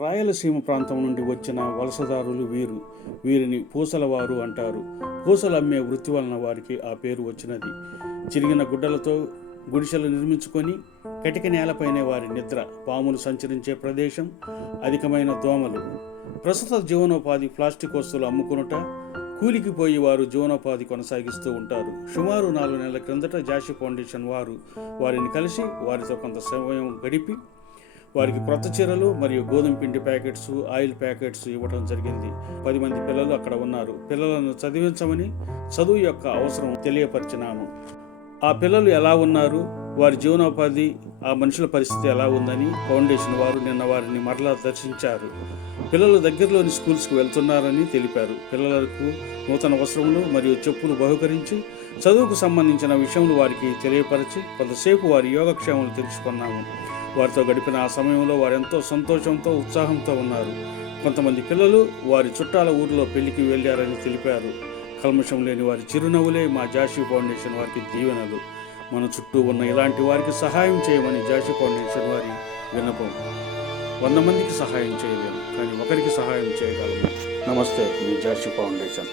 రాయలసీమ ప్రాంతం నుండి వచ్చిన వలసదారులు వీరిని పూసలవారు అంటారు. పూసలు అమ్మే వృత్తి వలన వారికి ఆ పేరు వచ్చినది. చిరిగిన గుడ్డలతో గుడిసెలు నిర్మించుకొని కటిక నేలపైనే వారి నిద్ర. పాములు సంచరించే ప్రదేశం, అధికమైన దోమలు. ప్రస్తుత జీవనోపాధి ప్లాస్టిక్ వస్తువులు అమ్ముకునుట, కూలికి పోయి వారు జీవనోపాధి కొనసాగిస్తూ ఉంటారు. సుమారు 4 నెలల క్రిందట జాషి ఫౌండేషన్ వారు వారిని కలిసి వారితో కొంత సమయం గడిపి వారికి క్రొత్త చీరలు మరియు గోధుమ పిండి ప్యాకెట్స్, ఆయిల్ ప్యాకెట్స్ ఇవ్వడం జరిగింది. 10 మంది పిల్లలు అక్కడ ఉన్నారు. పిల్లలను చదివించమని చదువు యొక్క అవసరం తెలియపరిచినాము. ఆ పిల్లలు ఎలా ఉన్నారు, వారి జీవనోపాధి, ఆ మనుషుల పరిస్థితి ఎలా ఉందని ఫౌండేషన్ వారు నిన్న వారిని మరలా దర్శించారు. పిల్లలు దగ్గరలోని స్కూల్స్కి వెళ్తున్నారని తెలిపారు. పిల్లలకు నూతన వస్త్రములు మరియు చెప్పులు బహుకరించి చదువుకు సంబంధించిన విషయములు వారికి తెలియపరిచి కొంతసేపు వారి యోగక్షేమాలు తెలుసుకున్నాము. వారితో గడిపిన ఆ సమయంలో వారెంతో సంతోషంతో, ఉత్సాహంతో ఉన్నారు. కొంతమంది పిల్లలు వారి చుట్టాల ఊరిలో పెళ్లికి వెళ్ళారని తెలిపారు. కల్మషం లేని వారి చిరునవ్వులే మా జాషి ఫౌండేషన్ వారికి దీవెనలు. మన చుట్టూ ఉన్న ఇలాంటి వారికి సహాయం చేయమని జాషి ఫౌండేషన్ వారి విన్నపం. 100 మందికి సహాయం చేయలేము, కానీ ఒకరికి సహాయం చేయగలము. నమస్తే, మీ జాషి ఫౌండేషన్.